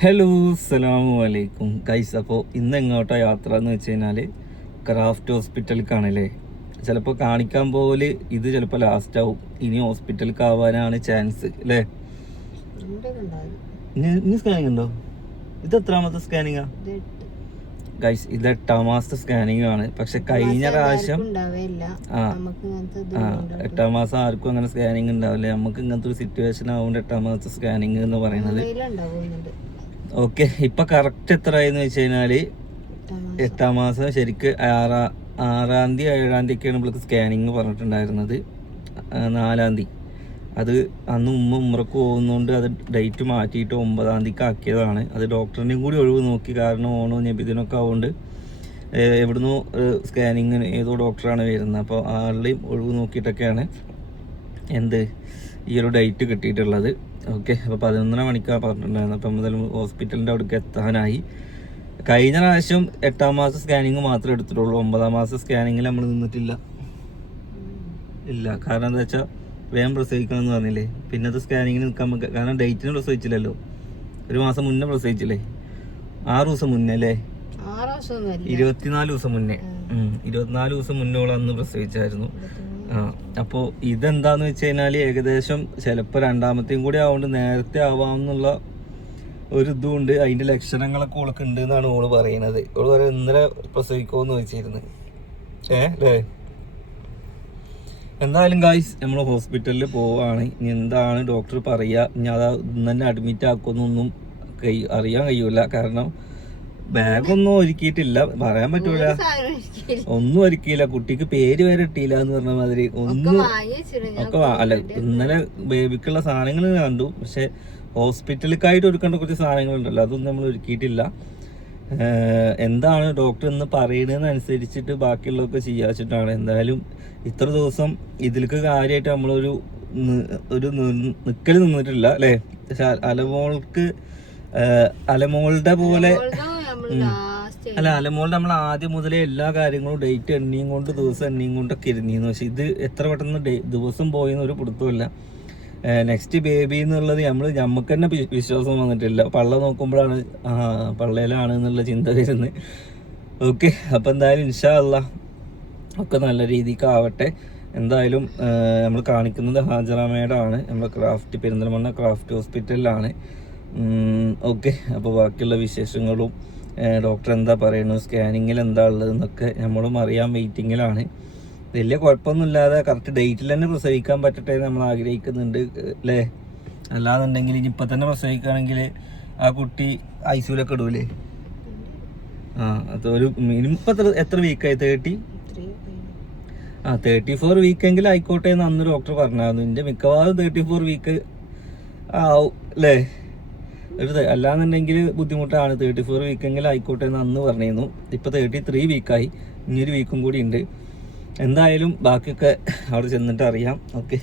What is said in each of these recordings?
Hello അസ്സലാമു അലൈക്കും. കൈസ് അപ്പോൾ ഇന്ന് എങ്ങോട്ടാ യാത്ര എന്ന് വെച്ച് കഴിഞ്ഞാൽ ക്രാഫ്റ്റ് ഹോസ്പിറ്റലിലേക്കാണല്ലേ ചിലപ്പോൾ കാണിക്കാൻ പോകൽ ഇത് ചിലപ്പോൾ ലാസ്റ്റ് ആവും. ഇനി ഹോസ്പിറ്റലിലേക്ക് ആവാനാണ് ചാൻസ് അല്ലേ ഇനി സ്കാനിങ് ഉണ്ടോ? ഇത് എത്രാമത്തെ സ്കാനിങ്ങാ ഗൈസ് ഇത് എട്ടാം. മാസത്തെ സ്കാനിങ് ആണ്. പക്ഷെ കഴിഞ്ഞ പ്രാവശ്യം ആ. ആ എട്ടാം മാസം ആർക്കും അങ്ങനെ സ്കാനിങ് ഉണ്ടാവില്ല. നമുക്ക് ഇങ്ങനത്തെ ഒരു സിറ്റുവേഷൻ ആവുകൊണ്ട് എട്ടാം മാസത്തെ സ്കാനിങ് എന്ന് പറയുന്നത്. ഓക്കെ ഇപ്പൊ കറക്റ്റ് എത്രയെന്ന് വെച്ച് കഴിഞ്ഞാൽ എട്ടാം മാസം. ശരിക്ക് ആറാ ആറാം തീയതി ഏഴാം തീയതി ഒക്കെയാണ് നമ്മൾക്ക് സ്കാനിങ് പറഞ്ഞിട്ടുണ്ടായിരുന്നത്. നാലാം തീയതി. അത് അന്ന് ഉമ്മ ഉമ്മറക്ക് പോകുന്നതുകൊണ്ട് അത് ഡേറ്റ് മാറ്റിയിട്ട് ഒമ്പതാം തീയതിക്ക് ആക്കിയതാണ്. അത് ഡോക്ടറിനെയും കൂടി ഒഴിവ് നോക്കി. കാരണം ഓണോ ഞെബിദിനൊക്കെ ആവുകൊണ്ട് എവിടുന്നോ സ്കാനിങ്ങിന് ഏതോ ഡോക്ടറാണ് വരുന്നത്. അപ്പോൾ ആളുടെയും ഒഴിവ് നോക്കിയിട്ടൊക്കെയാണ് എന്ത് ഈ ഒരു ഡേറ്റ് കിട്ടിയിട്ടുള്ളത്. ഓക്കെ അപ്പോൾ പതിനൊന്നര മണിക്കാണ് പറഞ്ഞിട്ടുണ്ടായിരുന്നത്. അപ്പം മുതൽ ഹോസ്പിറ്റലിന്റെ അവിടേക്ക് എത്താനായി. കഴിഞ്ഞ പ്രാവശ്യം എട്ടാം മാസം സ്കാനിങ് മാത്രമേ എടുത്തിട്ടുള്ളൂ. ഒമ്പതാം മാസം സ്കാനിങ്ങിൽ നമ്മൾ നിന്നിട്ടില്ല. ഇല്ല. കാരണം എന്താ വെച്ചാൽ വേഗം പ്രസവിക്കണം എന്ന് പറഞ്ഞില്ലേ? പിന്നത്തെ സ്കാനിങ്ങിന് നിൽക്കാൻ കാരണം ഡേറ്റിന് പ്രസവിച്ചില്ലല്ലോ. ഒരു മാസം മുന്നേ പ്രസവിച്ചില്ലേ? ആറ് ദിവസം മുന്നേ അല്ലേ? ഇരുപത്തിനാല് ദിവസം മുന്നേ. ഇരുപത്തിനാല് ദിവസം മുന്നോളം അന്ന് പ്രസവിച്ചായിരുന്നു. അപ്പോൾ ഇതെന്താന്ന് വെച്ച് കഴിഞ്ഞാൽ ഏകദേശം ചിലപ്പോൾ രണ്ടാമത്തെയും കൂടി ആവുകൊണ്ട് നേരത്തെ ആവാമെന്നുള്ള ഒരു ഇതുകൊണ്ട് അതിന്റെ ലക്ഷണങ്ങളൊക്കെ ഓൾക്ക് ഉണ്ട് എന്നാണ് ഓൾ പറയുന്നത് ഓൾ പറയാം ഇന്നലെ പ്രസവിക്കുമെന്ന് ചോദിച്ചിരുന്നു. ഏ അല്ലേ എന്തായാലും ഗായ്സ് നമ്മൾ ഹോസ്പിറ്റലിൽ പോവാണ്. ഇനി എന്താണ് ഡോക്ടർ പറയുക ഇനി അത് ഇന്ന് തന്നെ അഡ്മിറ്റ് ആക്കുമെന്നൊന്നും കൈ അറിയാൻ കഴിയൂല. കാരണം ബാഗൊന്നും ഒരുക്കിയിട്ടില്ല. പറയാൻ പറ്റൂല. ഒന്നും ഒരുക്കിയില്ല. കുട്ടിക്ക് പേര് വരെ ഇട്ടില്ല എന്ന് പറഞ്ഞ മാതിരി ഒന്നും ഒക്കെ അല്ല ഇന്നലെ ബേബിക്കുള്ള സാധനങ്ങൾ കണ്ടു. പക്ഷെ ഹോസ്പിറ്റലിലേക്കായിട്ട് ഒരുക്കേണ്ട കുറച്ച് സാധനങ്ങളുണ്ടല്ലോ. അതൊന്നും നമ്മൾ ഒരുക്കിയിട്ടില്ല. എന്താണ് ഡോക്ടർ ഇന്ന് പറയുന്നതെന്ന് അനുസരിച്ചിട്ട് ബാക്കിയുള്ളതൊക്കെ ചെയ്യാച്ചിട്ടാണ്. എന്തായാലും ഇത്ര ദിവസം ഇതിലേക്ക് കാര്യമായിട്ട് നമ്മളൊരു ഒരു നിക്കൽ നിന്നിട്ടില്ല അല്ലേ? പക്ഷെ അലമോൾക്ക് അലമോളുടെ പോലെ അല്ല അലമോൾ നമ്മൾ ആദ്യം മുതലേ എല്ലാ കാര്യങ്ങളും ഡേറ്റ് എണ്ണിയും കൊണ്ട് ദിവസം എണ്ണിയും കൊണ്ടൊക്കെ ഇരുന്നിരുന്നു പക്ഷെ ഇത് എത്ര പെട്ടെന്ന് ദിവസം പോയെന്ന് ഒരു പിടുത്തമില്ല നെക്സ്റ്റ് ബേബി എന്നുള്ളത് നമ്മൾ നമുക്ക് തന്നെ വിശ്വാസം വന്നിട്ടില്ല. പള്ള നോക്കുമ്പോഴാണ് ആ പള്ളയിലാണ് എന്നുള്ള ചിന്ത വരുന്നത്. ഓക്കെ അപ്പം എന്തായാലും ഇൻഷാ അല്ല ഒക്കെ നല്ല രീതിക്ക് ആവട്ടെ. എന്തായാലും നമ്മൾ കാണിക്കുന്നത് ഹാജറാമേടാണ്. നമ്മുടെ ക്രാഫ്റ്റ് പെരിന്തൽമണ്ണ ക്രാഫ്റ്റ് ഹോസ്പിറ്റലിലാണ് ഓക്കെ അപ്പോൾ ബാക്കിയുള്ള വിശേഷങ്ങളും ഡോക്ടർ എന്താ പറയുന്നു? സ്കാനിങ്ങിൽ എന്താ ഉള്ളതെന്നൊക്കെ നമ്മളും അറിയാൻ വെയിറ്റിങ്ങിലാണ് വലിയ കുഴപ്പമൊന്നുമില്ലാതെ കറക്റ്റ് ഡേറ്റിൽ തന്നെ പ്രസവിക്കാൻ പറ്റട്ടെ നമ്മൾ ആഗ്രഹിക്കുന്നുണ്ട് അല്ലേ? അല്ലാന്നുണ്ടെങ്കിൽ ഇനി ഇപ്പം തന്നെ പ്രസവിക്കുകയാണെങ്കിൽ ആ കുട്ടി ഐസിയിലൊക്കെ ഇടൂലേ? ആ അത് ഒരു ഇപ്പം എത്ര എത്ര വീക്കായി തേർട്ടി ആ തേർട്ടി ഫോർ വീക്ക് എങ്കിലും ആയിക്കോട്ടെ എന്ന് അന്ന് ഡോക്ടർ പറഞ്ഞായിരുന്നു. എന്റെ മിക്കവാറും തേർട്ടി ഫോർ വീക്ക് ആവും അല്ലേ? ഒരു അല്ലാന്നുണ്ടെങ്കിൽ ബുദ്ധിമുട്ടാണ്. തേർട്ടി ഫോർ വീക്കെങ്കിലും ആയിക്കോട്ടെ എന്ന് അന്ന് പറഞ്ഞിരുന്നു. ഇപ്പം തേർട്ടി ത്രീ വീക്കായി ഇനിയൊരു വീക്കും കൂടി ഉണ്ട്. എന്തായാലും ബാക്കിയൊക്കെ അവിടെ ചെന്നിട്ട് അറിയാം. ഓക്കെ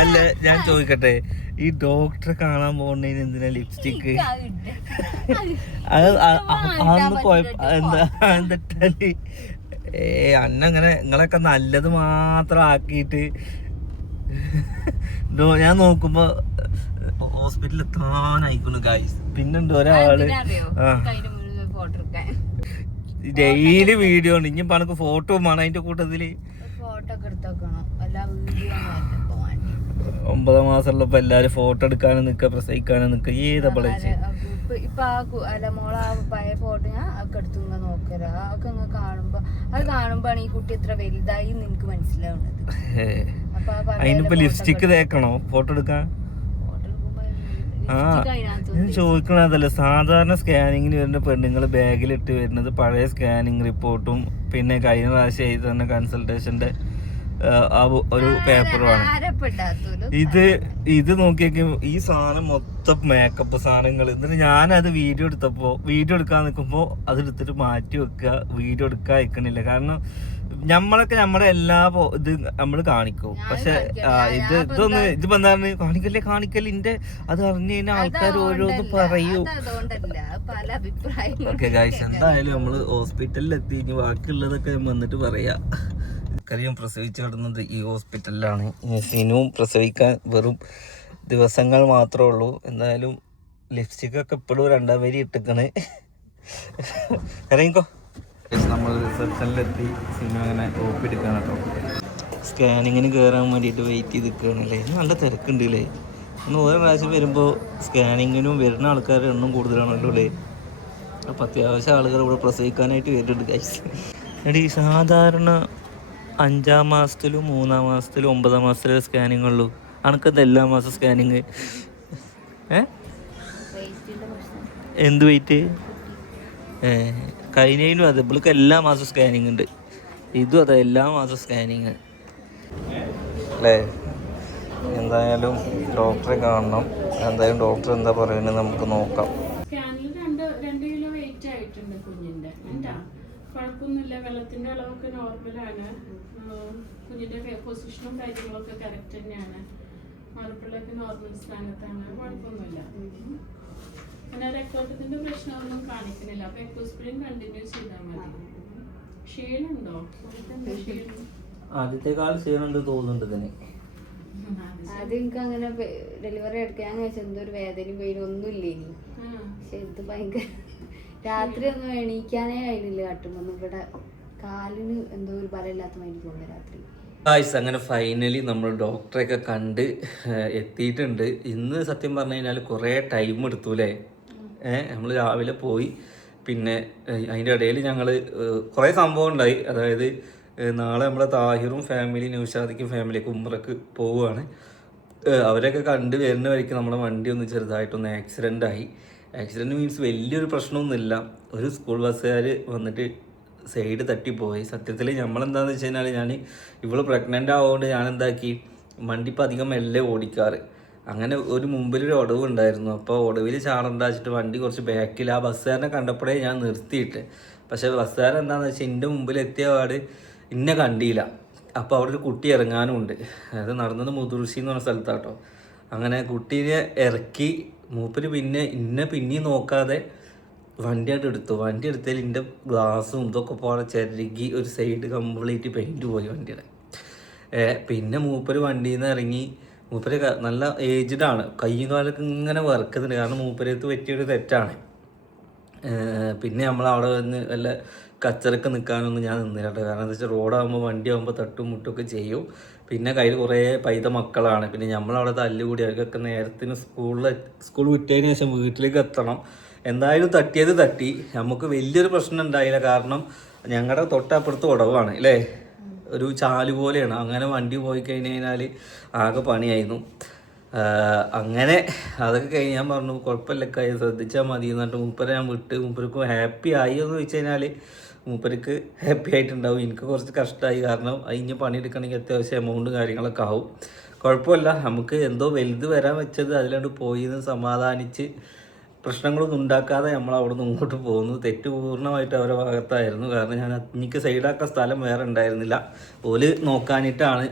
അല്ല ഞാൻ ചോദിക്കട്ടെ. ഈ ഡോക്ടറെ കാണാൻ പോകുന്നതിന് എന്തിനാ ലിപ്സ്റ്റിക്ക് അത് അന്ന് എന്താ എന്നിട്ടാൽ ഏ അന്നങ്ങനെ നിങ്ങളൊക്കെ നല്ലത് മാത്രം ആക്കിയിട്ട് ഞാൻ നോക്കുമ്പോ ഹോസ്പിറ്റലിൽ എത്താനായിക്കുന്നു ഗായ്സ് പിന്നുണ്ട് ഒരാൾ. ഡെയിലി വീഡിയോ ഉണ്ട് ഇനി പണക്ക് ഫോട്ടോ വേണം അതിന്റെ കൂട്ടത്തിൽ. ഒമ്പതാം മാസമുള്ളപ്പോ എല്ലാരും ഫോട്ടോ എടുക്കാനും നിക്ക പ്രസവിക്കാനും നിക്ക ഏതാ പിളച്ച് ഇപ്പൊ ആ ആ പഴയ ഫോട്ടോ ഞാൻ ഒക്കെ എടുത്ത് ഇങ്ങനെ നോക്കരാ അതൊക്കെ ഇങ്ങനെ കാണുമ്പോ അത് കാണുമ്പോഴാണ് ഈ കുട്ടി എത്ര വലുതായി നിനക്ക് മനസ്സിലാവുന്നത്. അതിനിപ്പോ ലിപ്സ്റ്റിക്ക് തേക്കണോ? ഫോട്ടോ എടുക്കാൻ? ആ ഞാൻ ചോദിക്കണതല്ല സാധാരണ സ്കാനിങ്ങിന് വരുന്ന പെണ്ണുങ്ങൾ ബാഗിലിട്ട് വരുന്നത് പഴയ സ്കാനിങ് റിപ്പോർട്ടും പിന്നെ കഴിഞ്ഞ പ്രാവശ്യം എഴുതി തന്നെ കൺസൾട്ടേഷന്റെ ഒരു പേപ്പറുമാണ് ഇത് ഇത് നോക്കിയൊക്കെ ഈ സാധനം മൊത്തം മേക്കപ്പ് സാധനങ്ങൾ എന്നിട്ട് ഞാനത് വീഡിയോ എടുത്തപ്പോ വീഡിയോ എടുക്കാൻ നിൽക്കുമ്പോൾ അതെടുത്തിട്ട് മാറ്റി വെക്കുക വീഡിയോ എടുക്കാൻ അയക്കണില്ല. കാരണം നമ്മളൊക്കെ നമ്മുടെ എല്ലാ ഇത് നമ്മൾ കാണിക്കും. പക്ഷെ ഇത് ഇതൊന്ന് ഇത് എന്താണ് കാണിക്കല്ലേ കാണിക്കല്ലേ ഇന്റെ അത് അറിഞ്ഞു കഴിഞ്ഞാൽ ആൾക്കാർ ഓരോന്ന് പറയൂ. ഓക്കെ ഗായ്സ് എന്തായാലും നമ്മൾ ഹോസ്പിറ്റലിൽ എത്തി ഇനി ബാക്കിയുള്ളതൊക്കെ വന്നിട്ട് പറയാ. കറിയും പ്രസവിച്ചു കിടന്നത് ഈ ഹോസ്പിറ്റലിലാണ്. സിനുവും പ്രസവിക്കാൻ വെറും ദിവസങ്ങൾ മാത്രമേ ഉള്ളൂ. എന്തായാലും ലിപ്സ്റ്റിക്കൊക്കെ ഇപ്പോഴും രണ്ടാം വരി ഇട്ടിക്കണേ. ഇറങ്ങിക്കോ നമ്മൾ റിസപ്ഷനിലെത്തി സിനിമ അങ്ങനെ കോപ്പി എടുക്കാൻ കേട്ടോ. സ്കാനിങ്ങിന് കയറാൻ വേണ്ടിയിട്ട് വെയിറ്റ് ചെയ്ത് നിൽക്കുകയാണല്ലേ ഇന്ന് നല്ല തിരക്കുണ്ട് അല്ലേ? ഇന്ന് ഓരോ പ്രാവശ്യം വരുമ്പോൾ സ്കാനിങ്ങിനും വരുന്ന ആൾക്കാരുടെ എണ്ണം കൂടുതലാണല്ലോ അല്ലേ? അപ്പം അത്യാവശ്യം ആളുകൾ ഇവിടെ പ്രസവിക്കാനായിട്ട് വരുന്നുണ്ട് ഗൈസ് എടി സാധാരണ അഞ്ചാം മാസത്തിലും മൂന്നാം മാസത്തിലും ഒമ്പതാം മാസത്തിലെ സ്കാനിങ് ഉള്ളൂ. അനക്കത് എല്ലാ മാസം സ്കാനിങ് ഏ? എന്ത് വെയിറ്റ് ഏ കഴിഞ്ഞതിനും അതെ ഇവൾക്ക് എല്ലാ മാസവും സ്കാനിങ് ഉണ്ട്. ഇതും അതെ എല്ലാ മാസവും സ്കാനിങ് അല്ലേ? എന്തായാലും ഡോക്ടറെ കാണണം. എന്തായാലും ഡോക്ടർ എന്താ പറയുന്നത് നമുക്ക് നോക്കാം. സ്കാനിൽ രണ്ട് രണ്ട് കിലോ വെയിറ്റ് ആയിട്ടുണ്ട് കുഞ്ഞിന്റെ. എന്താ? കുഴപ്പമൊന്നുമില്ല. വെള്ളത്തിന്റെ അളവൊക്കെ നോർമലാണ് കുഞ്ഞിന്റെ പൊസിഷനും കാര്യങ്ങളൊക്കെ കറക്റ്റ് തന്നെയാണ്. മറുപിള്ളൊക്കെ നോർമൽ സ്ഥാനത്താണ്. കുഴപ്പമൊന്നുമില്ല. പിന്നെ രക്തോട്ടത്തിന്റെ പ്രശ്നമൊന്നും കാണിക്കുന്നില്ല. അപ്പൊ എക്കോസ്പ്രിൻ കണ്ടിന്യൂ ചെയ്താൽ മതി. ക്ഷീണുണ്ടോ? ആദ്യത്തെ ആദ്യത്തെക്കാൾ ക്ഷീണുണ്ട് തോന്നുന്നുണ്ട് ഇതിന്. ആദ്യം എനിക്ക് അങ്ങനെ ഡെലിവറി എടുക്കാൻ കഴിച്ചു എന്തോ ഒരു വേദനയും പേരും ഒന്നും ഇല്ല ഇനി പക്ഷെ ഇത് ഭയങ്കര രാത്രി ഒന്നും എണീക്കാനേ കഴിഞ്ഞില്ല കാട്ടുമ്പോൾ ഇവിടെ കാലിന് എന്തോ ഒരു ബലമില്ലാത്ത മൈൻഡ് തോന്നുന്നു രാത്രി. ഗായ്സ് അങ്ങനെ ഫൈനലി നമ്മൾ ഡോക്ടറെയൊക്കെ കണ്ട് എത്തിയിട്ടുണ്ട്. ഇന്ന് സത്യം പറഞ്ഞു കഴിഞ്ഞാൽ കുറേ ടൈം എടുത്തു അല്ലേ നമ്മൾ രാവിലെ പോയി. പിന്നെ അതിന്റെ ഇടയിൽ ഞങ്ങൾ കുറേ സംഭവം ഉണ്ടായി. അതായത് നാളെ നമ്മളെ താഹിറും ഫാമിലി നൗഷാദിക്കും ഫാമിലിയൊക്കെ ഉമ്രക്ക് പോവുകയാണ് അവരൊക്കെ കണ്ട് വരുന്ന വഴിക്ക് നമ്മുടെ വണ്ടി ഒന്ന് ചെറുതായിട്ടൊന്ന് ആക്സിഡന്റ് ആയി. ആക്സിഡന്റ് മീൻസ് വലിയൊരു പ്രശ്നമൊന്നുമില്ല. ഒരു സ്കൂൾ ബസ്സുകാർ വന്നിട്ട് സൈഡ് തട്ടിപ്പോയി. സത്യത്തിൽ നമ്മളെന്താണെന്ന് വെച്ച് കഴിഞ്ഞാൽ ഞാൻ ഇവൾ പ്രഗ്നന്റ് ആവുകൊണ്ട് ഞാൻ എന്താക്കി വണ്ടി ഇപ്പം അധികം മെല്ലെ ഓടിക്കാറ്. അങ്ങനെ ഒരു മുമ്പിൽ ഒരു ഒടവ് ഉണ്ടായിരുന്നു. അപ്പോൾ ഒടവിൽ ചാടണ്ടാച്ചിട്ട് വണ്ടി കുറച്ച് ബാക്കിൽ ആ ബസ്സുകാരനെ കണ്ടപ്പോഴേ ഞാൻ നിർത്തിയിട്ട്. പക്ഷേ ബസ്സുകാരൻ എന്താണെന്ന് വെച്ചാൽ എന്റെ മുമ്പിൽ എത്തിയ പാട് ഇന്നെ കണ്ടില്ല. അപ്പോൾ അവിടെ ഒരു കുട്ടി ഇറങ്ങാനും ഉണ്ട് അത് നടന്നത് മുതുർശി എന്ന് പറഞ്ഞ സ്ഥലത്താട്ടോ. അങ്ങനെ കുട്ടീനെ ഇറക്കി മൂപ്പര് പിന്നെ ഇന്നെ പിന്നെയും നോക്കാതെ വണ്ടിയായിട്ട് എടുത്തു. വണ്ടി എടുത്തതിൽ എന്റെ ഗ്ലാസും ഇതൊക്കെ പോലെ ചിരകി ഒരു സൈഡ് കംപ്ലീറ്റ് പെയിന്റ് പോയി വണ്ടിയുടെ. പിന്നെ മൂപ്പര് വണ്ടിയിൽ നിന്ന് ഇറങ്ങി മൂപ്പര് നല്ല ഏജ്ഡ് ആണ്. കയ്യും കാലൊക്കെ ഇങ്ങനെ വറക്കുന്നുണ്ട് കാരണം മൂപ്പരത്ത് പറ്റിയൊരു തെറ്റാണ്. പിന്നെ നമ്മൾ അവിടെ വന്ന് വല്ല കച്ചറക്ക് നിൽക്കാനൊന്നും ഞാൻ നിന്നില്ല കാരണം എന്താ വെച്ചാൽ റോഡാകുമ്പോൾ വണ്ടി ആകുമ്പോൾ തട്ടും മുട്ടൊക്കെ ചെയ്യും. പിന്നെ കയ്യിൽ കുറേ പൈത മക്കളാണ്. പിന്നെ നമ്മളവിടെ തല്ലുകൂടി അവർക്കൊക്കെ നേരത്തിന് സ്കൂളിൽ സ്കൂൾ വിട്ടതിന് ശേഷം വീട്ടിലേക്ക് എത്തണം. എന്തായാലും തട്ടിയത് തട്ടി. നമുക്ക് വലിയൊരു പ്രശ്നം ഉണ്ടായില്ല. കാരണം ഞങ്ങളുടെ തൊട്ടപ്പുറത്ത് ഉടവാണ് അല്ലേ? ഒരു ചാൽ പോലെയാണ്. അങ്ങനെ വണ്ടി പോയി കഴിഞ്ഞ് കഴിഞ്ഞാൽ ആകെ പണിയായിരുന്നു. അങ്ങനെ അതൊക്കെ കഴിഞ്ഞ് ഞാൻ പറഞ്ഞു കുഴപ്പമില്ല കൈ ശ്രദ്ധിച്ചാൽ മതി എന്നിട്ട് മൂപ്പരെ ഞാൻ വിട്ട്. മൂപ്പർക്ക് ഹാപ്പി ആയി എന്ന് വെച്ച് കഴിഞ്ഞാൽ മൂപ്പർക്ക് ഹാപ്പി ആയിട്ടുണ്ടാവും. എനിക്ക് കുറച്ച് കഷ്ടമായി കാരണം അതിന് പണിയെടുക്കണമെങ്കിൽ അത്യാവശ്യം എമൗണ്ട് കാര്യങ്ങളൊക്കെ ആവും. കുഴപ്പമില്ല. നമുക്ക് എന്തോ വലുത് വരാൻ വെച്ചത് അതിലാണ്ട് പോയി എന്ന് സമാധാനിച്ച് പ്രശ്നങ്ങളൊന്നും ഉണ്ടാക്കാതെ നമ്മൾ അവിടെ നിന്ന് ഇങ്ങോട്ട് പോകുന്നു തെറ്റ് പൂർണമായിട്ട് അവരുടെ ഭാഗത്തായിരുന്നു. കാരണം ഞാൻ എനിക്ക് സൈഡാക്കാൻ സ്ഥലം വേറെ ഉണ്ടായിരുന്നില്ല. ഓൽ നോക്കാനിട്ടാണ്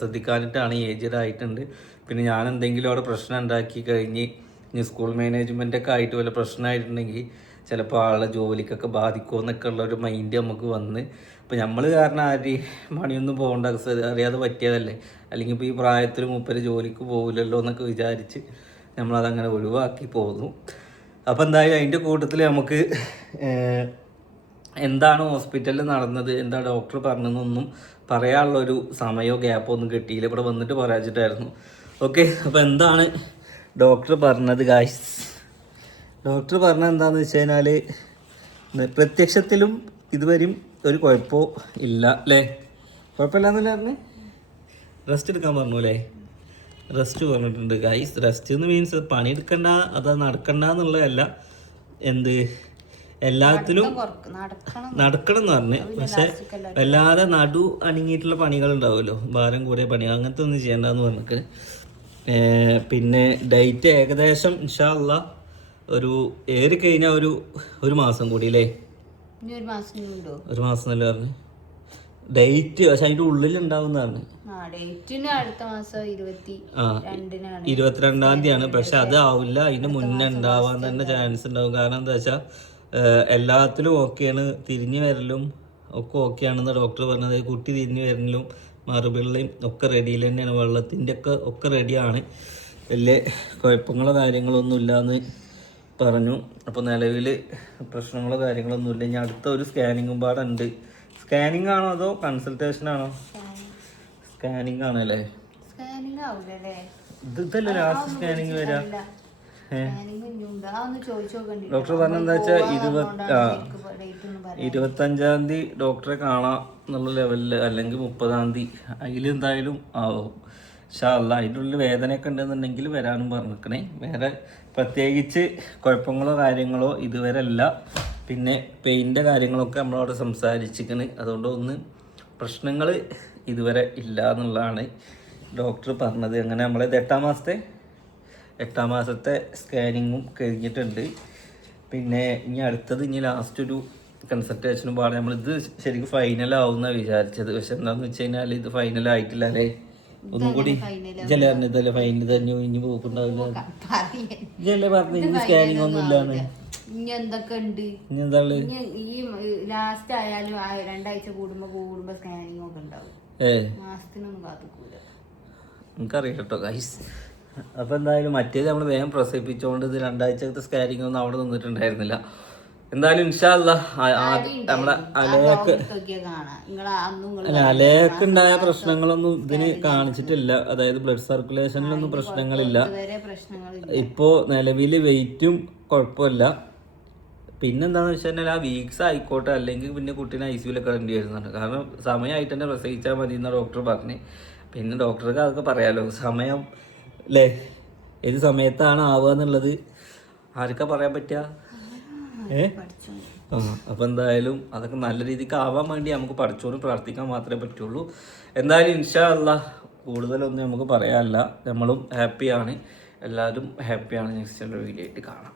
ശ്രദ്ധിക്കാനിട്ടാണ് ഏജ്ഡ് ആയിട്ടുണ്ട്. പിന്നെ ഞാൻ എന്തെങ്കിലും അവിടെ പ്രശ്നം ഉണ്ടാക്കി കഴിഞ്ഞ് ഇനി സ്കൂൾ മാനേജ്മെന്റ് ഒക്കെ ആയിട്ട് വല്ല പ്രശ്നമായിട്ടുണ്ടെങ്കിൽ ചിലപ്പോൾ ആളെ ജോലിക്കൊക്കെ ബാധിക്കുമോ എന്നൊക്കെ ഉള്ള ഒരു മൈൻഡ് നമുക്ക് വന്ന്. അപ്പോൾ നമ്മൾ കാരണം ആര് പണിയൊന്നും പോകേണ്ട അറിയാതെ പറ്റിയതല്ലേ? അല്ലെങ്കിൽ ഇപ്പോൾ ഈ പ്രായത്തിൽ മൂപ്പര് ജോലിക്ക് പോകില്ലല്ലോ എന്നൊക്കെ വിചാരിച്ച് നമ്മളതങ്ങനെ ഒഴിവാക്കി പോന്നു. അപ്പോൾ എന്തായാലും അതിന്റെ കൂട്ടത്തിൽ നമുക്ക് എന്താണ് ഹോസ്പിറ്റലിൽ നടന്നത് എന്താ ഡോക്ടർ പറഞ്ഞതെന്നൊന്നും പറയാനുള്ളൊരു സമയമോ ഗ്യാപ്പോ ഒന്നും കിട്ടിയില്ല. ഇവിടെ വന്നിട്ട് പറയാച്ചിട്ടായിരുന്നു ഓക്കെ അപ്പോൾ എന്താണ് ഡോക്ടർ പറഞ്ഞത് ഗായ്സ് ഡോക്ടർ പറഞ്ഞത് എന്താണെന്ന് വെച്ച് കഴിഞ്ഞാൽ പ്രത്യക്ഷത്തിലും ഇതുവരെയും ഒരു കുഴപ്പമോ ഇല്ല അല്ലേ? കുഴപ്പമില്ലാന്നല്ലേ പറഞ്ഞ്? റെസ്റ്റ് എടുക്കാൻ പറഞ്ഞു അല്ലേ റെസ്റ്റ് പറഞ്ഞിട്ടുണ്ട് ഗൈസ് റെസ്റ്റ് എന്ന് മീൻസ് പണിയെടുക്കണ്ട അത് നടക്കണ്ട എന്നുള്ളതല്ല. എന്ത്? എല്ലാത്തിലും നടക്കണം. എന്ന് പറഞ്ഞ്. പക്ഷെ വല്ലാതെ നടു അണുങ്ങിയിട്ടുള്ള പണികൾ ഉണ്ടാവുമല്ലോ ഭാരം കൂടിയ പണികൾ അങ്ങനത്തെ ഒന്നും ചെയ്യണ്ടെന്ന് പറഞ്ഞിട്ട്. പിന്നെ ഡേറ്റ് ഏകദേശം ഇൻഷാല്ല ഒരു ഏറി കഴിഞ്ഞാൽ ഒരു ഒരു മാസം കൂടി അല്ലേ? ഒരു മാസം അല്ലേ പറഞ്ഞു. ഡേറ്റ് പക്ഷെ അതിന്റെ ഉള്ളിൽ ഉണ്ടാവുന്നതാണ് ഇരുപത്തിരണ്ടാം തീയതിയാണ്. പക്ഷെ അത് ആവില്ല. അതിന് മുന്നേ ഉണ്ടാവാൻ തന്നെ ചാൻസ് ഉണ്ടാവും. കാരണം എന്താ വെച്ചാൽ എല്ലാത്തിലും ഓക്കെയാണ് തിരിഞ്ഞു വരലും ഒക്കെ ഓക്കെയാണെന്ന് ഡോക്ടർ പറഞ്ഞത്. കുട്ടി തിരിഞ്ഞു വരലും മറുപിള്ളയും ഒക്കെ റെഡിയിൽ തന്നെയാണ്. വെള്ളത്തിന്റെ ഒക്കെ ഒക്കെ റെഡിയാണ് വലിയ കുഴപ്പങ്ങളോ കാര്യങ്ങളോ ഒന്നും ഇല്ലാന്ന് പറഞ്ഞു. അപ്പോൾ നിലവിൽ പ്രശ്നങ്ങളോ കാര്യങ്ങളോ ഇല്ല. ഇനി അടുത്ത ഒരു സ്കാനിങ്ങും പാടുണ്ട്. സ്കാനിങ് ആണോ അതോ കൺസൾട്ടേഷൻ ആണോ? സ്കാനിങ് ആണല്ലേ അല്ലേ? ഇതല്ലേ ലാസ്റ്റ് സ്കാനിങ് വരാ ഡോക്ടർ പറഞ്ഞ എന്താ വെച്ചാ ഡോക്ടർ പറഞ്ഞെന്താ വെച്ചാൽ ഇരുപത് ആ ഇരുപത്തഞ്ചാം തീയതി ഡോക്ടറെ കാണാം എന്നുള്ള ലെവലിൽ അല്ലെങ്കിൽ മുപ്പതാം തീയതി. അതിലെന്തായാലും ആവും. പക്ഷേ അല്ല അതിന്റെ ഉള്ളിൽ വേദനയൊക്കെ ഉണ്ടെന്നുണ്ടെങ്കിൽ വരാനും പറഞ്ഞിരിക്കണേ. വേറെ പ്രത്യേകിച്ച് കുഴപ്പങ്ങളോ കാര്യങ്ങളോ ഇതുവരെ അല്ല. പിന്നെ പെയിന്റെ കാര്യങ്ങളൊക്കെ നമ്മളവിടെ സംസാരിച്ചിരിക്കണ്. അതുകൊണ്ട് ഒന്ന് പ്രശ്നങ്ങൾ ഇതുവരെ ഇല്ല എന്നുള്ളതാണ് ഡോക്ടർ പറഞ്ഞത്. അങ്ങനെ നമ്മളെ ഇത് എട്ടാം മാസത്തെ എട്ടാം മാസത്തെ സ്കാനിങ്ങും കഴിഞ്ഞിട്ടുണ്ട്. പിന്നെ ഇനി അടുത്തത് ഇനി ലാസ്റ്റ് ഒരു കൺസൾട്ടേഷനും പാടെ നമ്മൾ ഇത് ശരിക്കും ഫൈനൽ ആവുന്ന വിചാരിച്ചത്. പക്ഷെ എന്താണെന്ന് വെച്ച് കഴിഞ്ഞാൽ ഇത് ഫൈനൽ ആയിട്ടില്ല അല്ലേ? ഒന്നും കൂടി ഇജല്ലേ പറഞ്ഞതല്ലേ ഫൈനൽ തന്നെ ഇനി പോക്കുണ്ടാവില്ല. ജല പറഞ്ഞു ഇനി സ്കാനിങ് ഒന്നും ഇല്ലാന്ന്. ഇനി എന്തൊക്കെ ഉണ്ട് ഇനി? ഈ ലാസ്റ്റ് ആയാലും രണ്ടാഴ്ച കൂടുമ്പോ കൂടുമ്പോ സ്കാനിങ് ഒക്കെ ഉണ്ടാവും. മാസത്തിനൊന്നും കാത്തുക്കൂല. എനിക്കറിയില്ല കേട്ടോ ഗൈസ് അപ്പൊ എന്തായാലും മറ്റേത് നമ്മൾ വേഗം പ്രസവിപ്പിച്ചുകൊണ്ട് ഇത് രണ്ടാഴ്ചത്തെ സ്കാനിങ് ഒന്നും അവിടെ നിന്നിട്ടുണ്ടായിരുന്നില്ല. എന്തായാലും ഇൻഷാല്ല നമ്മളെ അലയൊക്കെ അല്ല അലയൊക്കെ ഉണ്ടായ പ്രശ്നങ്ങളൊന്നും ഇതിന് കാണിച്ചിട്ടില്ല. അതായത് ബ്ലഡ് സർക്കുലേഷനിലൊന്നും പ്രശ്നങ്ങളില്ല. ഇപ്പോ നിലവിൽ വെയിറ്റും കുഴപ്പമില്ല. പിന്നെന്താന്ന് വെച്ച് കഴിഞ്ഞാൽ ആ വീക്സ് ആയിക്കോട്ടെ അല്ലെങ്കിൽ പിന്നെ കുട്ടീനെ ഐ സിയുലൊക്കെ ഇടേണ്ടി വരുന്നുണ്ട് കാരണം സമയമായിട്ട് തന്നെ പ്രസവിച്ചാൽ മതി എന്ന ഡോക്ടർ പറഞ്ഞു. പിന്നെ ഡോക്ടർക്ക് അതൊക്കെ പറയാമല്ലോ സമയം അല്ലേ ഏത് സമയത്താണ് ആവുക എന്നുള്ളത്? ആർക്കാ പറയാൻ പറ്റുക ഏ? ആ അപ്പം എന്തായാലും അതൊക്കെ നല്ല രീതിക്ക് ആവാൻ വേണ്ടി നമുക്ക് പഠിച്ചോണ്ട് പ്രാർത്ഥിക്കാൻ മാത്രമേ പറ്റുള്ളൂ. എന്തായാലും ഇൻഷാ അല്ല കൂടുതലൊന്നും നമുക്ക് പറയാനില്ല. നമ്മളും ഹാപ്പിയാണ് എല്ലാവരും ഹാപ്പിയാണ് നെക്സ്റ്റ് വീഡിയോ ആയിട്ട് കാണാം.